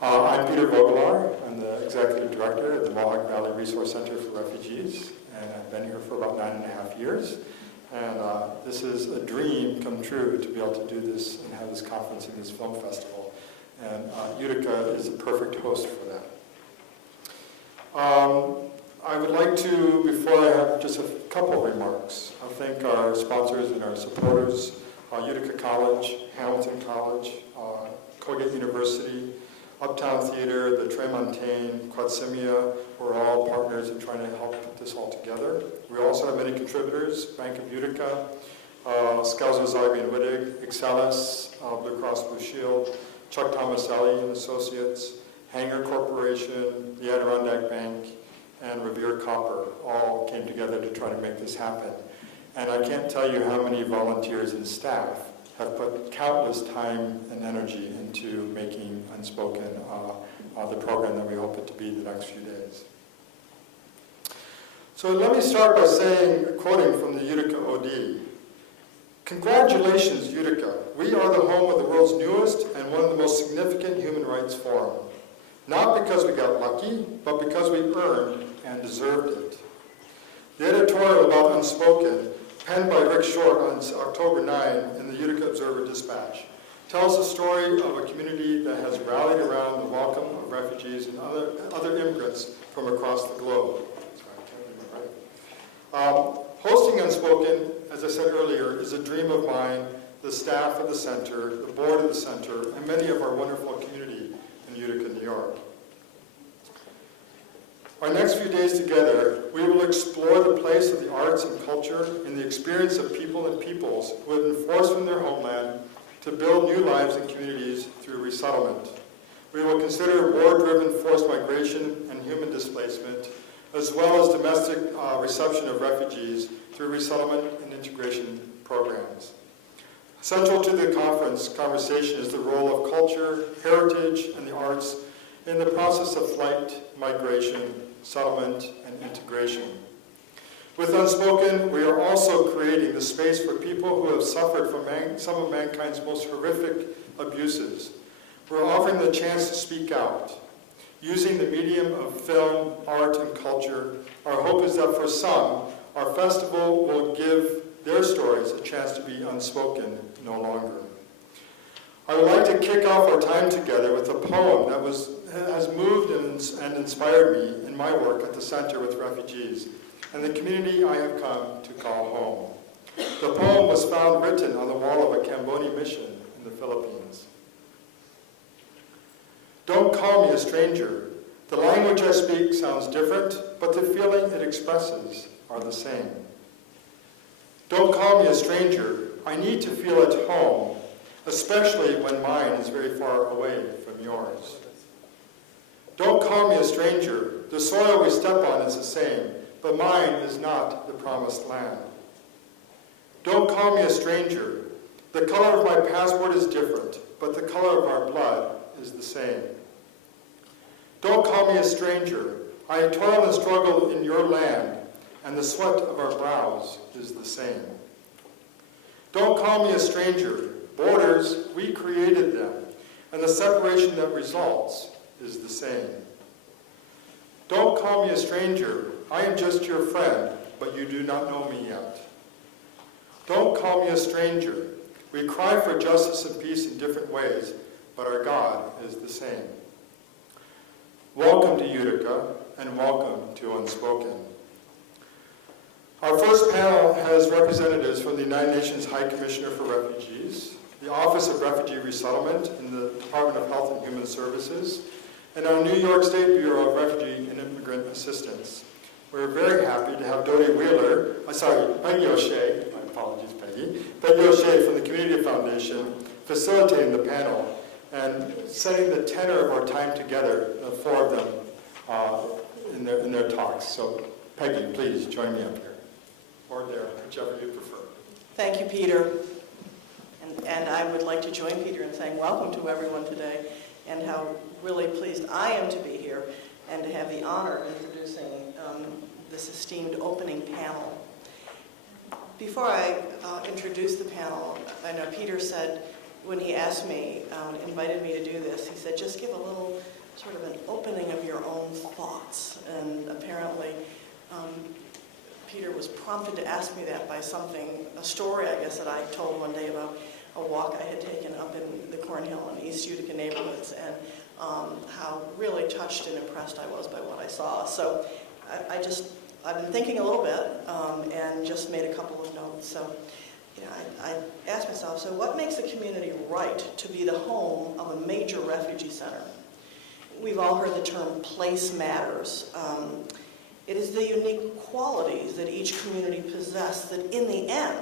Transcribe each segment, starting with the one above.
I'm Peter Vogelaar. I'm the Executive Director at the Mohawk Valley Resource Center for Refugees, and I've been here for about 9.5 years. And this is a dream come true to be able to do this and have this conference and this film festival. And Utica is a perfect host for that. I would like to, before I have just a couple of remarks, I'll thank our sponsors and our supporters, Utica College, Hamilton College, Colgate University, Uptown Theater, the Tremontaine, Quadsimia, who are all partners in trying to help put this all together. We also have many contributors, Bank of Utica, Scouser, Zybe and Wittig, Excelis, Blue Cross Blue Shield, Chuck Tomaselli and Associates, Hanger Corporation, the Adirondack Bank, and Revere Copper all came together to try to make this happen. And I can't tell you how many volunteers and staff have put countless time and energy into making Unspoken the program that we hope it to be the next few days. So let me start by saying, quoting from the Utica OD, "Congratulations, Utica. We are the home of the world's newest and one of the most significant human rights forum. Not because we got lucky, but because we earned and deserved it." The editorial about Unspoken, penned by Rick Short on October 9 in the Utica Observer-Dispatch, tells the story of a community that has rallied around the welcome of refugees and other immigrants from across the globe. Hosting Unspoken, as I said earlier, is a dream of mine, the staff of the center, the board of the center, and many of our wonderful community in Utica, New York. Our next few days together, we will explore the place of the arts and culture in the experience of people and peoples who have been forced from their homeland to build new lives and communities through resettlement. We will consider war-driven forced migration and human displacement, as well as domestic reception of refugees through resettlement and integration programs. Central to the conversation is the role of culture, heritage, and the arts in the process of flight, migration, settlement, and integration. With Unspoken, we are also creating the space for people who have suffered from some of mankind's most horrific abuses. We're offering the chance to speak out. Using the medium of film, art, and culture, our hope is that for some, our festival will give their stories a chance to be unspoken no longer. I would like to kick off our time together with a poem that has moved and inspired me in my work at the Center with Refugees and the community I have come to call home. The poem was found written on the wall of a Cambodian mission in the Philippines. "Don't call me a stranger. The language I speak sounds different, but the feeling it expresses are the same. Don't call me a stranger. I need to feel at home, especially when mine is very far away from yours. Don't call me a stranger. The soil we step on is the same, but mine is not the promised land. Don't call me a stranger. The color of my passport is different, but the color of our blood is the same. Don't call me a stranger. I toil and struggle in your land, and the sweat of our brows is the same. Don't call me a stranger. Borders, we created them, and the separation that results is the same. Don't call me a stranger. I am just your friend, but you do not know me yet. Don't call me a stranger. We cry for justice and peace in different ways, but our God is the same. Welcome to Utica, and welcome to Unspoken." Our first panel has representatives from the United Nations High Commissioner for Refugees, the Office of Refugee Resettlement in the Department of Health and Human Services, and our New York State Bureau of Refugee and Immigrant Assistance. We're very happy to have Peggy O'Shea, my apologies, Peggy O'Shea from the Community Foundation facilitating the panel and setting the tenor of our time together, the four of them in their talks. So Peggy, please join me up here, or there, whichever you prefer. Thank you, Peter. And I would like to join Peter in saying welcome to everyone today, and how really pleased I am to be here and to have the honor of introducing this esteemed opening panel. Before I introduce the panel, I know Peter said when he asked me, invited me to do this, he said, just give a little sort of an opening of your own thoughts. And apparently, Peter was prompted to ask me that by a story, I guess, that I told one day about a walk I had taken up in the Cornhill and East Utica neighborhoods, and how really touched and impressed I was by what I saw. So I've been thinking a little bit and just made a couple of notes. So, I asked myself, so what makes a community right to be the home of a major refugee center? We've all heard the term place matters. It is the unique qualities that each community possesses that in the end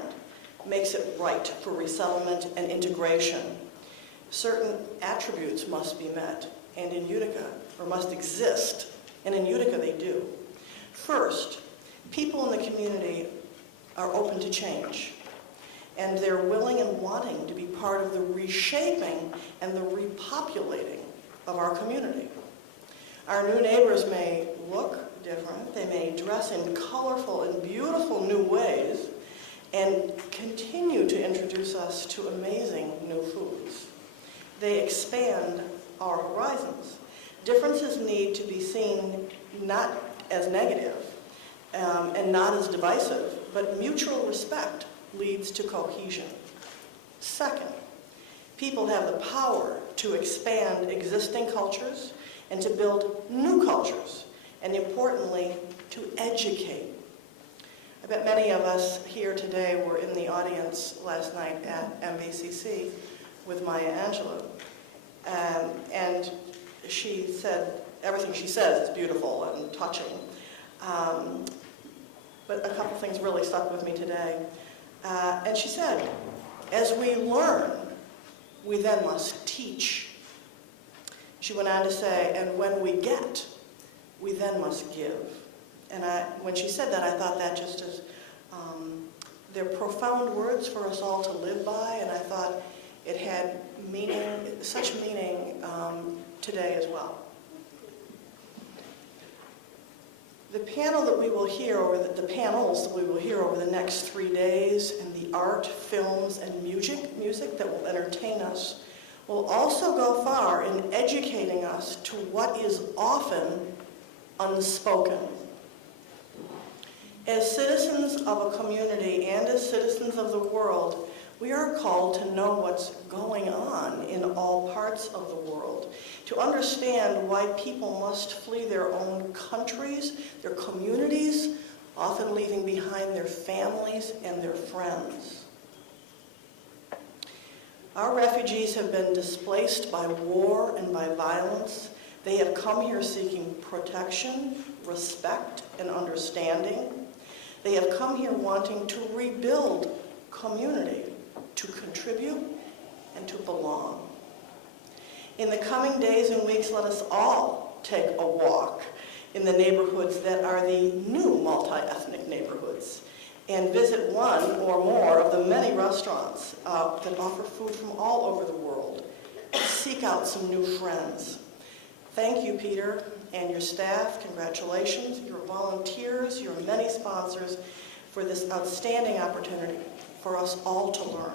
makes it right for resettlement and integration. Certain attributes must be met, and in Utica, or must exist, and in Utica they do. First, people in the community are open to change, and they're willing and wanting to be part of the reshaping and the repopulating of our community. Our new neighbors may look different, they may dress in colorful and beautiful new ways, and continue to introduce us to amazing new foods. They expand our horizons. Differences need to be seen not as negative and not as divisive, but mutual respect leads to cohesion. Second, people have the power to expand existing cultures and to build new cultures, and importantly, to educate. I bet many of us here today were in the audience last night at MVCC with Maya Angelou, and she said, everything she says is beautiful and touching, but a couple things really stuck with me today. And she said, as we learn, we then must teach. She went on to say, and when we get, we then must give. And when she said that, I thought that just as, they're profound words for us all to live by, and I thought it had meaning, such meaning today as well. The panel that we will hear, or the panels that we will hear over the next 3 days, and the art, films, and music that will entertain us, will also go far in educating us to what is often unspoken. As citizens of a community and as citizens of the world, we are called to know what's going on in all parts of the world, to understand why people must flee their own countries, their communities, often leaving behind their families and their friends. Our refugees have been displaced by war and by violence. They have come here seeking protection, respect, and understanding. They have come here wanting to rebuild community, to contribute, and to belong. In the coming days and weeks, let us all take a walk in the neighborhoods that are the new multi-ethnic neighborhoods and visit one or more of the many restaurants that offer food from all over the world. Seek out some new friends. Thank you, Peter, and your staff. Congratulations, your volunteers, your many sponsors for this outstanding opportunity for us all to learn.